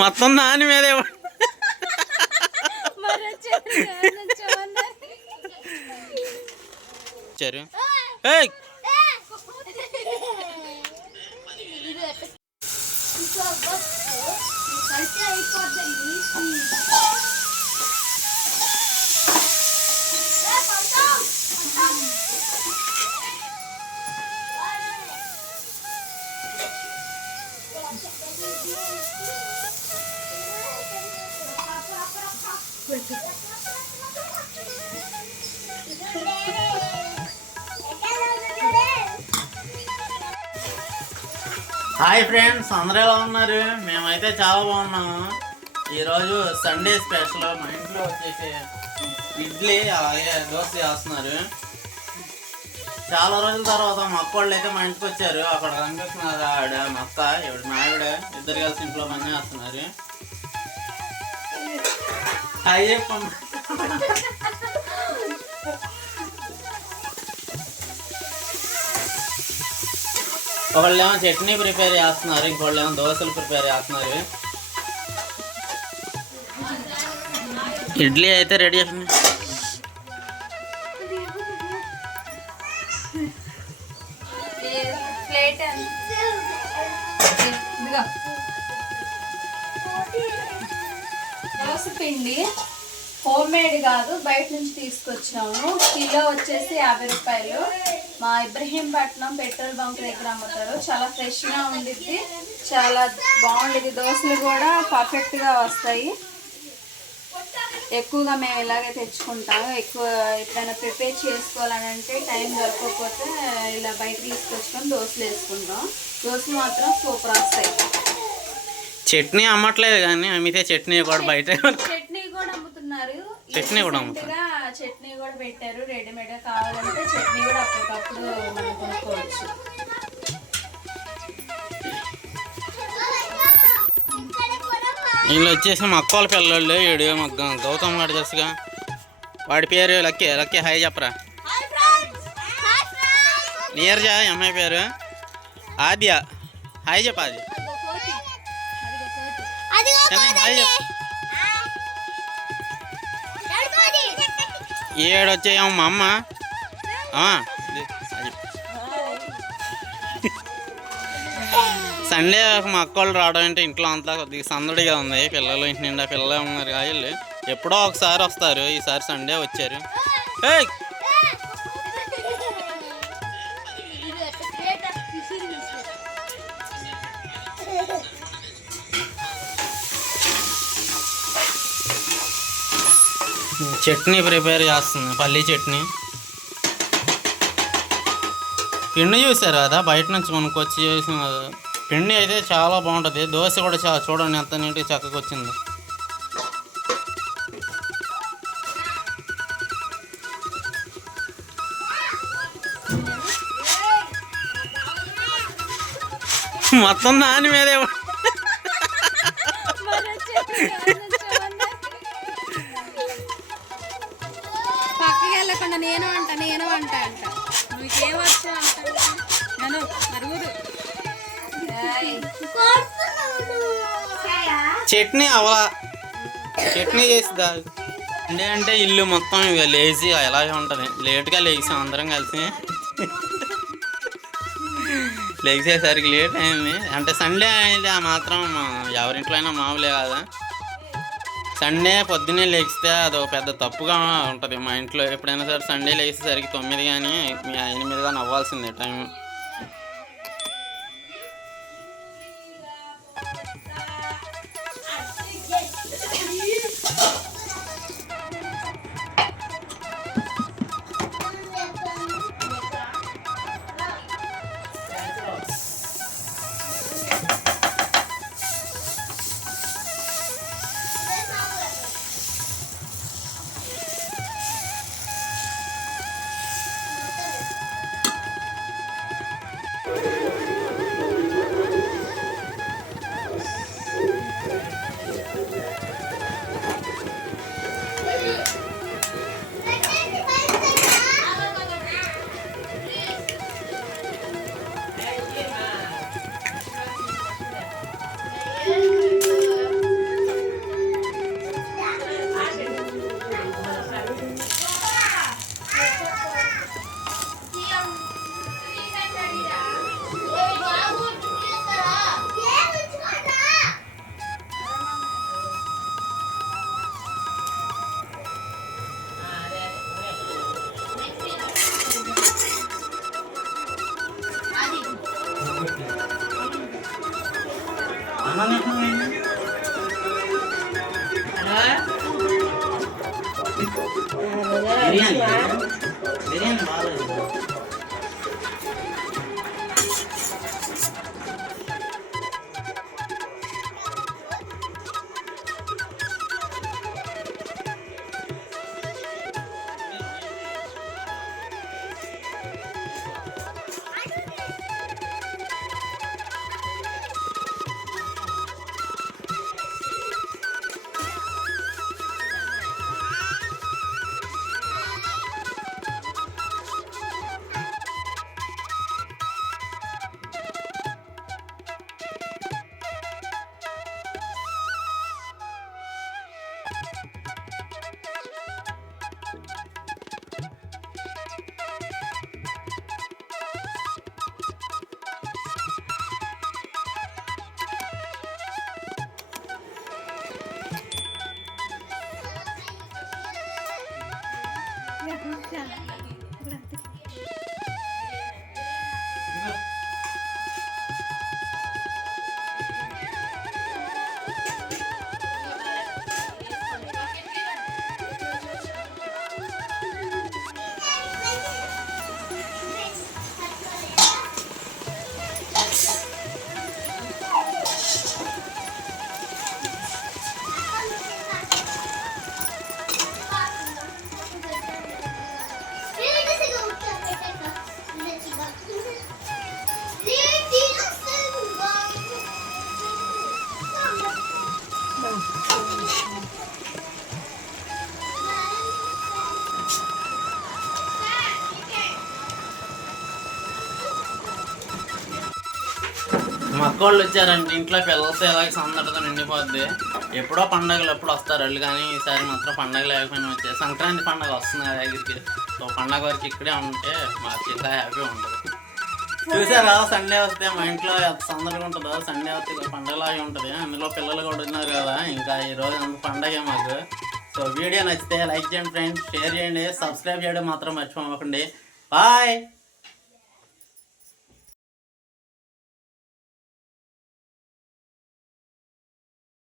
మొత్తం దాని మీదే వచ్చారు. హాయ్ ఫ్రెండ్స్, అందరూ ఎలా ఉన్నారు? మేమైతే చాలా బాగున్నాము. ఈరోజు సండే స్పెషల్ మా ఇంట్లో వచ్చేసి ఇడ్లీ అలాగే దోశ చేస్తున్నారు. చాలా రోజుల తర్వాత మా అక్క వాళ్ళు అయితే మా ఇంటికి వచ్చారు. అక్కడ కనిపిస్తున్నారు ఆవిడ మా అక్క, ఇవిడ మా ఆవిడ, ఇద్దరు కలిసి ఇంట్లో పని చేస్తున్నారు. హాయ్ చెప్పమ్మ. ఒకళ్ళేమో చట్నీ ప్రిపేర్ చేస్తున్నారు, ఇంకోళ్ళేమో దోశలు ప్రిపేర్ చేస్తున్నారు. ఇడ్లీ అయితే రెడీ అయిపోయింది. దోశ పిండి హోమ్ మేడ్ కాదు, బయట నుంచి తీసుకొచ్చాము. కిలో వచ్చేసి 50 రూపాయలు. మా ఇబ్రహీంపట్నం పెట్రోల్ బంక్ దగ్గర అమ్ముతారు. చాలా ఫ్రెష్గా ఉండిద్ది, చాలా బాగుండేది. దోశలు కూడా పర్ఫెక్ట్గా వస్తాయి. ఎక్కువగా మేము ఇలాగే తెచ్చుకుంటాము. ఎక్కువ ఎప్పుడైనా ప్రిపేర్ చేసుకోవాలని అంటే టైం దొరకకపోతే ఇలా బయట తీసుకొచ్చుకొని దోశలు వేసుకుంటాం. దోశలు మాత్రం సూపర్ వస్తాయి. చట్నీ అమ్మట్లేదు కానీ అమ్మితే చట్నీ కూడా బయట చట్నీ కూడా అమ్ముతున్నారు. చట్నీ కూడా అమ్ముతారు. చట్నీ కూడా పెట్టారు రెడీమేడ్ గా. కావాలంటే చట్నీ కూడా అప్పటికప్పుడు మనం కొనుక్కోవచ్చు. వీళ్ళు వచ్చేసి మా అక్క వాళ్ళ పిల్లలు. ఏడు మా గౌతమ్ వాడు తెలుసుగా, వాడి పేరు లక్కీ. లక్కీ హాయ్ చెప్పరా. నీరజ అమ్మాయి పేరు ఆద్య. హాయ్ చెప్ప. అది ఏడొచ్చేమో మా అమ్మ. సండే మా అక్క వాళ్ళు రావడం అంటే ఇంట్లో అంతా కొద్దిగా సందడిగా ఉంది. పిల్లలు ఇంటి నిండా పిల్లలే ఉన్నారు. వీళ్ళు ఎప్పుడో ఒకసారి వస్తారు. ఈసారి సండే వచ్చారు. చట్నీ ప్రిపేర్ చేస్తుంది, పల్లీ చట్నీ. పిండి చూసారు కదా, బయట నుంచి కొనుక్కొచ్చి చేసిన పిండి అయితే చాలా బాగుంటుంది. దోశ కూడా చాలా చూడండి ఎంత నీట్గా చక్కగా వచ్చింది. మొత్తం దాని మీదే పక్కకి వెళ్ళకుండా నేను అంట అంట నీకేమొచ్చు అంటాను మరుగుదు. చట్నీ అవలా చట్నీ చేసిదా అంటే ఇల్లు మొత్తం ఇక లేచి అలాగే ఉంటుంది. లేట్గా లేచాం అందరం కలిసి. లేచేసరికి లేట్ అయింది. అంటే సండే అనేది ఆ మాత్రం ఎవరింట్లో అయినా మామూలే కదా. సండే పొద్దున్నే లేచితే అదొక పెద్ద తప్పుగా ఉంటుంది మా ఇంట్లో. ఎప్పుడైనా సరే సండే లేచేసరికి 9 కానీ 8 కానీ అవ్వాల్సిందే టైం. బిర్యానీ బాగాలేదు. మా అక్కోళ్ళు వచ్చారంటే ఇంట్లో పిల్లలతో ఇలాగే సందడితో నిండిపోద్ది. ఎప్పుడో పండగలు ఎప్పుడు వస్తారు వాళ్ళు, కానీ ఈసారి మాత్రం పండగ లేకపోయినా వచ్చాయి. సంక్రాంతి పండగ వస్తుంది నా దగ్గరికి. సో పండగ వరకు ఇక్కడే ఉంటే మాకు ఇంకా హ్యాపీ ఉంటుంది. చూసారా, సండే వస్తే మా ఇంట్లో ఎంత సందడిగా ఉంటుందో. సండే వస్తే పండగలాగే ఉంటుంది. అందులో పిల్లలు కూడా ఉన్నారు కదా, ఇంకా ఈరోజు అంత పండగే మాకు. సో వీడియో నచ్చితే లైక్ చేయండి ఫ్రెండ్స్, షేర్ చేయండి, సబ్స్క్రైబ్ చేయడం మాత్రం మర్చిపోకండి. బాయ్.